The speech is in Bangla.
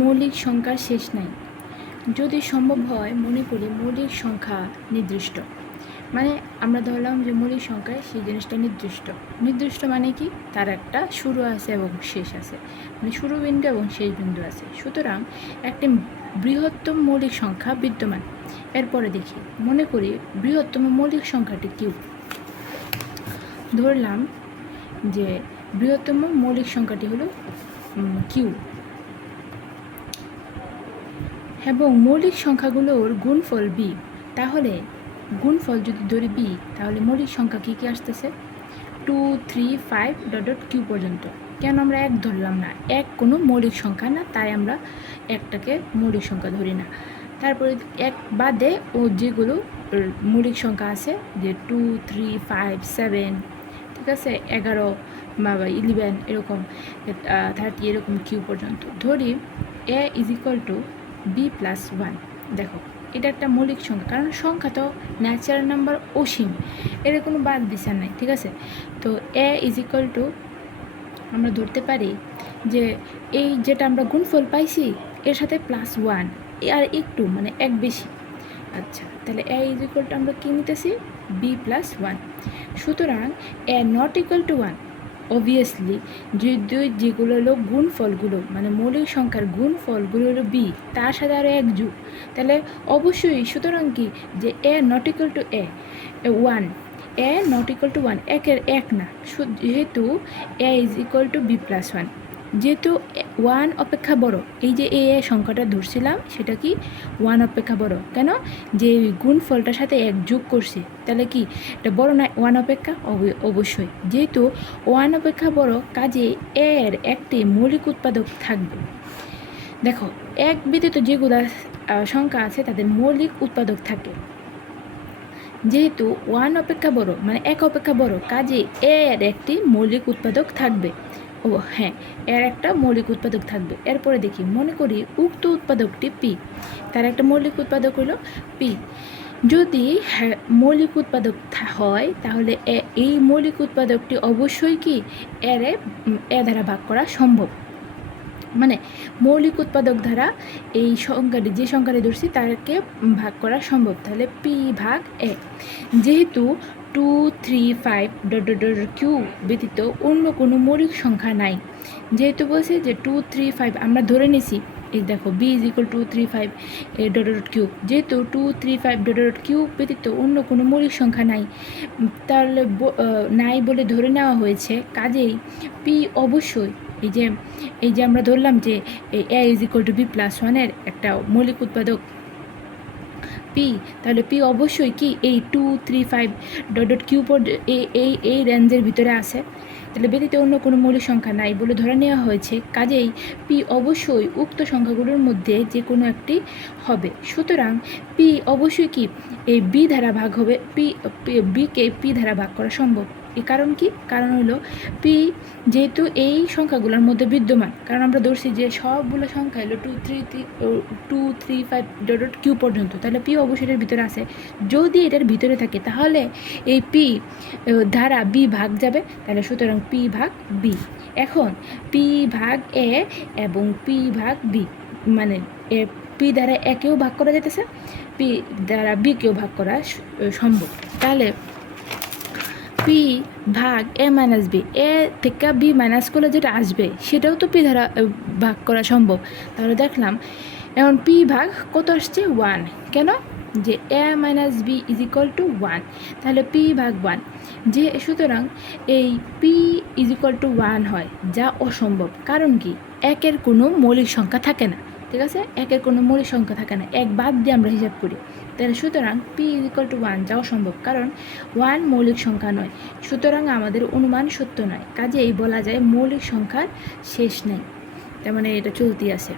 মৌলিক সংখ্যার শেষ নাই। যদি সম্ভব হয় মনে করি মৌলিক সংখ্যা নির্দিষ্ট, মানে আমরা ধরলাম যে মৌলিক সংখ্যায় সেই জিনিসটা নির্দিষ্ট মানে কি, তার একটা শুরু আছে এবং শেষ আছে, মানে শুরু বিন্দু এবং শেষ বিন্দু আছে। সুতরাং একটি বৃহত্তম মৌলিক সংখ্যা বিদ্যমান। এরপরে দেখি, মনে করি বৃহত্তম মৌলিক সংখ্যাটি কিউ। ধরলাম যে বৃহত্তম মৌলিক সংখ্যাটি হলো কিউ, এবং মৌলিক সংখ্যাগুলোর গুণফল বি। তাহলে গুণফল যদি ধরি বি, তাহলে মৌলিক সংখ্যা কী কী আসতেছে? 2, 3, 5 ডট কিউ পর্যন্ত। কেন আমরা এক ধরলাম না? এক কোনো মৌলিক সংখ্যা না, তাই আমরা একটাকে মৌলিক সংখ্যা ধরি না। তারপরে এক বাদে ও যেগুলো মৌলিক সংখ্যা আছে, যে 2, 3, 5, 7, ঠিক আছে, 11 বা 11 এরকম 30 এরকম কিউ পর্যন্ত ধরি। A is equal to B plus 1। দেখো, এটা একটা মৌলিক সংখ্যা, কারণ সংখ্যা তো ন্যাচারাল নাম্বার অসীম, এর কোনো বাদ বিচার নাই, ঠিক আছে। তো এ ইজ ইকুয়াল টু আমরা ধরতে পারি যে এই যেটা আমরা গুণফল পাইছি এর সাথে +1 আর একটু মানে এক বেশি। আচ্ছা, তাহলে এ ইজ ইকুয়াল টু আমরা কী নিতেছি? B plus 1। সুতরাং A not equal to 1। Obviously যেগুলো হলো গুণফলগুলো, মানে মৌলিক সংখ্যার গুণফলগুলো হলো বি, তার সাথে আরও এক যুগ, তাহলে অবশ্যই সুতরাং কি যে A not equal to A 1, A not equal to 1, একের এক না, যেহেতু A is equal to B plus 1, যেহেতু 1 অপেক্ষা বড়, এই যে এ সংখ্যাটা ধরছিলাম সেটা কি 1 অপেক্ষা বড়। কেন? যে গুণফলটার সাথে এক যোগ করছি, তাহলে কি এটা বড় না 1 অপেক্ষা? অবশ্যই, যেহেতু 1 অপেক্ষা বড়, কাজে এর একটি মৌলিক উৎপাদক থাকবে। দেখো, এক ব্যতীত যেগুলো সংখ্যা আছে তাদের মৌলিক উৎপাদক থাকে। যেহেতু 1 অপেক্ষা বড়, মানে 1 অপেক্ষা বড়, কাজে এর একটি মৌলিক উৎপাদক থাকবে। ও হ্যাঁ, এর একটা মৌলিক উৎপাদক থাকবে। এরপরে দেখি, মনে করি উক্ত উৎপাদকটি পি, তার একটা মৌলিক উৎপাদক হলো পি। যদি মৌলিক উৎপাদক হয়, তাহলে এই মৌলিক উৎপাদকটি অবশ্যই কি এ দ্বারা ভাগ করা সম্ভব, মানে মৌলিক উৎপাদক দ্বারা এই সংখ্যাটি, যে সংখ্যাটি ধরছি তাকে ভাগ করা সম্ভব। তাহলে পি ভাগ এ। যেহেতু 2, 3, 5 ডট কিউ ব্যতীত অন্য কোনো মৌলিক সংখ্যা নাই, যেহেতু বলছে যে 2, 3, 5 আমরা ধরে নিছি, এই দেখো B is equal 2, 3, 5 dot Q, যেহেতু 2, 3, 5 ডট কিউ ব্যতীত অন্য কোনো মৌলিক সংখ্যা নাই, তাহলে নাই বলে ধরে নেওয়া হয়েছে, কাজেই পি অবশ্যই এই যে আমরা ধরলাম যে A is equal to B plus 1-এর একটা মৌলিক উৎপাদক পি, তাহলে পি অবশ্যই কি এই 2, 3, 5 ডট কিউ এই রেঞ্জের ভিতরে আছে, তাহলে ব্যতীত অন্য কোনো মৌলিক সংখ্যা নাই বলে ধরে নেওয়া হয়েছে, কাজেই পি অবশ্যই উক্ত সংখ্যাগুলোর মধ্যে যে কোনো একটি হবে। সুতরাং পি অবশ্যই কি এই বি দ্বারা ভাগ হবে, বিকে পি দ্বারা ভাগ করা সম্ভব। এর কারণ কি? কারণ হলো পি যেহেতু এই সংখ্যাগুলোর মধ্যে বিদ্যমান, কারণ আমরা ধরছি যে সবগুলো সংখ্যা হলো 2, 3, 5 ডট কিউ পর্যন্ত, তাহলে পি অবশ্যই এটার ভিতরে আছে। যদি এটার ভিতরে থাকে তাহলে এই পি দ্বারা বি ভাগ যাবে, তাহলে সুতরাং পি ভাগ বি। এখন পি ভাগ এ এবং পি ভাগ বি, মানে পি দ্বারা একেও ভাগ করা যেতেছে, পি দ্বারা বিকেও ভাগ করা সম্ভব। তাহলে পি ভাগ এ মাইনাস বি, এ থেকে বি মাইনাস করলে যেটা আসবে সেটাও তো পি দ্বারা ভাগ করা সম্ভব। তাহলে দেখলাম এখন পি ভাগ কত আসছে? 1। কেন? যে A minus B is equal to 1, তাহলে পি ভাগ 1। যে সুতরাং এই পি ইজ ইকুয়াল টু 1 হয়, যা অসম্ভব। কারণ কি? একের কোনো মৌলিক সংখ্যা থাকে না, ঠিক আছে, একের কোনো মৌলিক সংখ্যা থাকে না, এক বাদ দিয়ে আমরা হিসাব করি, তাহলে সুতরাং পি ইজ ইকুয়াল টু 1 যাওয়া সম্ভব, কারণ 1 মৌলিক সংখ্যা নয়, সুতরাং আমাদের অনুমান সত্য নয়, কাজেই বলা যায় মৌলিক সংখ্যার শেষ নেই, তার মানে এটা চলতি আছে।